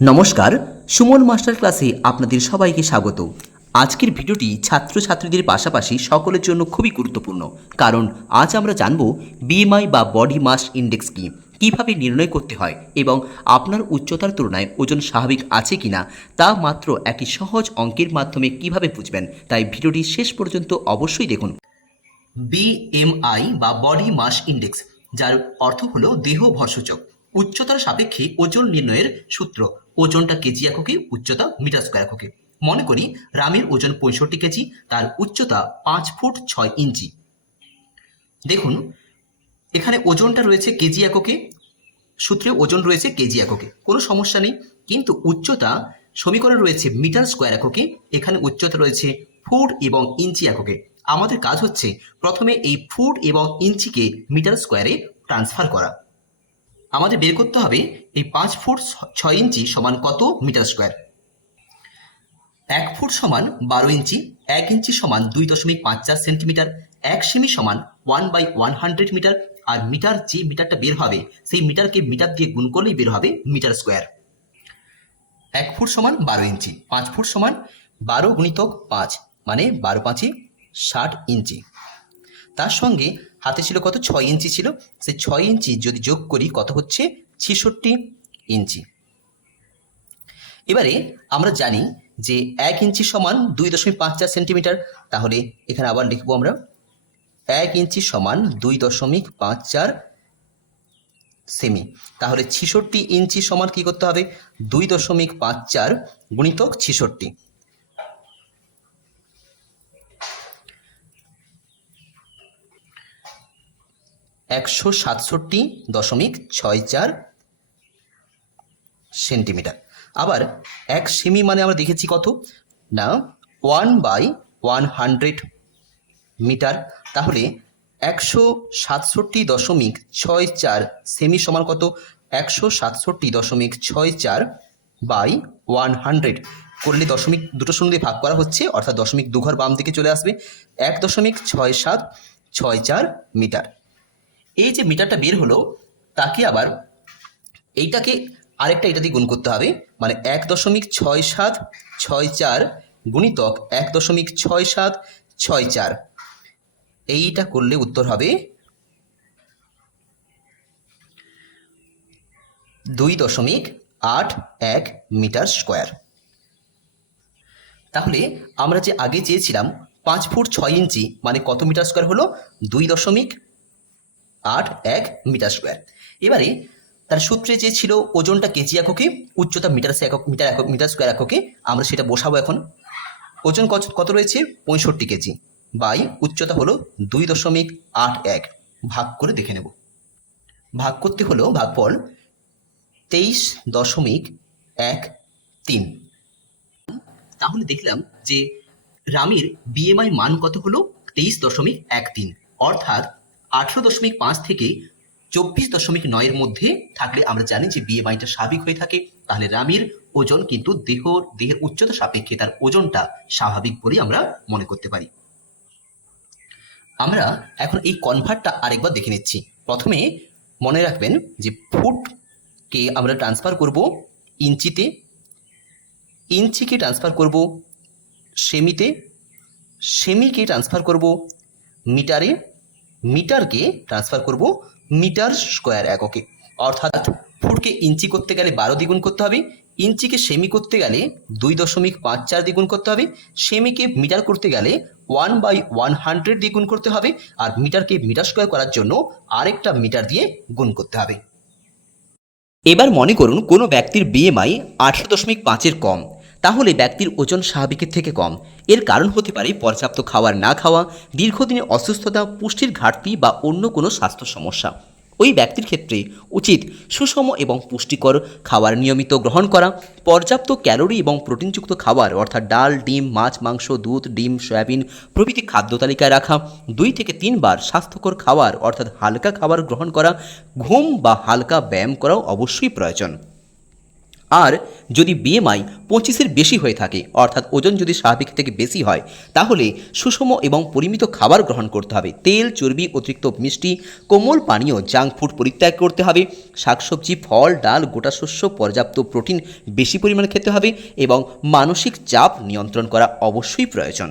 নমস্কার, সুমন মাস্টার ক্লাসে আপনাদের সবাইকে স্বাগত। আজকের ভিডিওটি ছাত্রছাত্রীদের পাশাপাশি সকলের জন্য খুবই গুরুত্বপূর্ণ, কারণ আজ আমরা জানব বিএমআই বা বডি মাস ইন্ডেক্স কি, কীভাবে নির্ণয় করতে হয় এবং আপনার উচ্চতার তুলনায় ওজন স্বাভাবিক আছে কিনা তা মাত্র একটি সহজ অঙ্কের মাধ্যমে কিভাবে বুঝবেন। তাই ভিডিওটি শেষ পর্যন্ত অবশ্যই দেখুন। বিএমআই বা বডি মাস ইন্ডেক্স, যার অর্থ হলো দেহ ভরসূচক, উচ্চতার সাপেক্ষে ওজন নির্ণয়ের সূত্র। ওজনটা কেজি এককে, উচ্চতা মিটার স্কোয়ার এককে। মনে করি রামের ওজন 65 কেজি, তার উচ্চতা 5 ফুট 6 ইঞ্চি। দেখুন এখানে ওজনটা রয়েছে কেজি এককে, সূত্রে ওজন রয়েছে কেজি এককে, কোনো সমস্যা নেই। কিন্তু উচ্চতা সমীকরণ রয়েছে মিটার স্কোয়ার এককে, এখানে উচ্চতা রয়েছে ফুট এবং ইঞ্চি এককে। আমাদের কাজ হচ্ছে প্রথমে এই ফুট এবং ইঞ্চিকে মিটার স্কোয়ারে ট্রান্সফার করা। আমাদের বের করতে হবে এই 5 ফুট 6 ইঞ্চি সমান কত মিটার স্কোয়ার। 1 ফুট সমান 12 ইঞ্চি, 1 ইঞ্চি সমান 2.54 সেন্টিমিটার, 1 সেমি সমান 1/100 মিটার। আর মিটার, যে মিটারটা বের হবে সেই মিটারকে মিটার দিয়ে গুণ করলেই বের হবে মিটার স্কোয়ার। 1 ফুট সমান 12 ইঞ্চি, 5 ফুট সমান 12 গুণিতক 5 মানে 12 5 60 ইঞ্চি। তার সঙ্গে হাতে ছিল কত, 6 ইঞ্চি ছিল, সেই 6 ইঞ্চি যদি যোগ করি কত হচ্ছে 66 ইঞ্চি। এবারে আমরা জানি যে 1 ইঞ্চি সমান 2.54 সেন্টিমিটার, তাহলে এখানে আবার লিখবো আমরা 1 ইঞ্চি সমান 2.54 সেমি। তাহলে 66 ইঞ্চি সমান কি করতে হবে, 2.54 গুণিতক 66, 167.64 সেন্টিমিটার। আবার 1 সেমি মানে আমরা দেখেছি কত না 1/100 মিটার। তাহলে 167.64 সেমি সমান কত, 167.64 বাই 100 করলে দশমিক দুটো শূন্য দিয়ে ভাগ করা হচ্ছে, অর্থাৎ দশমিক দুঘর বাম দিকে চলে আসবে, 1.6764 মিটার। এই যে মিটারটা বের হলো তাকে আবার এইটাকে আরেকটা এটা দিয়ে গুণ করতে হবে, মানে 1.6764 গুণিতক 1.6764, এইটা করলে উত্তর হবে 2.81 মিটার স্কোয়ার। তাহলে আমরা যে আগে চেয়েছিলাম 5 ফুট 6 ইঞ্চি মানে কত মিটার স্কোয়ার হলো, 2.81 মিটার স্কোয়ার। এবারে তার সূত্রে যে ছিল ওজনটা কেজি এককে, উচ্চতা মিটার স্কোয়ার এককে, আমরা সেটা বসাবো এখন। ওজন কত রয়েছে 65 কেজি, বাই উচ্চতা হলো 2.81, ভাগ করে দেখে নেব। ভাগ করতে হলো ভাগফল 23.13। তাহলে দেখলাম যে রামের বিএমআই মান কত হলো 23.13, অর্থাৎ 18.5 থেকে 24.9 মধ্যে থাকলে আমরা জানি যে বিএমআইটা স্বাভাবিক হয়ে থাকে। তাহলে রামের ওজন কিন্তু দেহের উচ্চতা সাপেক্ষে তার ওজনটা স্বাভাবিক বলেই আমরা মনে করতে পারি। আমরা এখন এই কনভার্টটা আরেকবার দেখে নিচ্ছি। প্রথমে মনে রাখবেন যে ফুটকে আমরা ট্রান্সফার করব ইঞ্চিতে, ইঞ্চিকে ট্রান্সফার করব সেমিতে, সেমিকে ট্রান্সফার করব মিটারে, মিটারকে ট্রান্সফার করব মিটার স্কোয়ার এককে। অর্থাৎ ফুটকে ইঞ্চি করতে গেলে 12 দ্বিগুণ করতে হবে, ইঞ্চিকে সেমি করতে গেলে 2.54 দ্বিগুণ করতে হবে, সেমিকে মিটার করতে গেলে 1/100 দ্বিগুণ করতে হবে, আর মিটারকে মিটার স্কোয়ার করার জন্য আরেকটা মিটার দিয়ে গুণ করতে হবে। এবার মনে করুন কোনো ব্যক্তির বিএমআই 18.5-এর কম, তাহলে ব্যক্তির ওজন স্বাভাবিকের থেকে কম। এর কারণ হতে পারে পর্যাপ্ত খাবার না খাওয়া, দীর্ঘদিনের অসুস্থতা, পুষ্টির ঘাটতি বা অন্য কোনো স্বাস্থ্য সমস্যা। ওই ব্যক্তির ক্ষেত্রে উচিত সুষম এবং পুষ্টিকর খাবার নিয়মিত গ্রহণ করা, পর্যাপ্ত ক্যালোরি এবং প্রোটিনযুক্ত খাবার অর্থাৎ ডাল, ডিম, মাছ, মাংস, দুধ, ডিম, সয়াবিন প্রভৃতি খাদ্য তালিকায় রাখা, 2 থেকে 3 বার স্বাস্থ্যকর খাবার অর্থাৎ হালকা খাবার গ্রহণ করা, ঘুম বা হালকা ব্যায়াম করাও অবশ্যই প্রয়োজন। আর যদি বিএমআই 25-এর বেশি হয়ে থাকে, অর্থাৎ ওজন যদি স্বাভাবিক থেকে বেশি হয়, তাহলে সুষম এবং পরিমিত খাবার গ্রহণ করতে হবে। তেল, চর্বি, অতিরিক্ত মিষ্টি, কোমল পানীয়, জাঙ্ক ফুড পরিত্যাগ করতে হবে। শাকসবজি, ফল, ডাল, গোটা শস্য, পর্যাপ্ত প্রোটিন বেশি পরিমাণে খেতে হবে এবং মানসিক চাপ নিয়ন্ত্রণ করা অবশ্যই প্রয়োজন।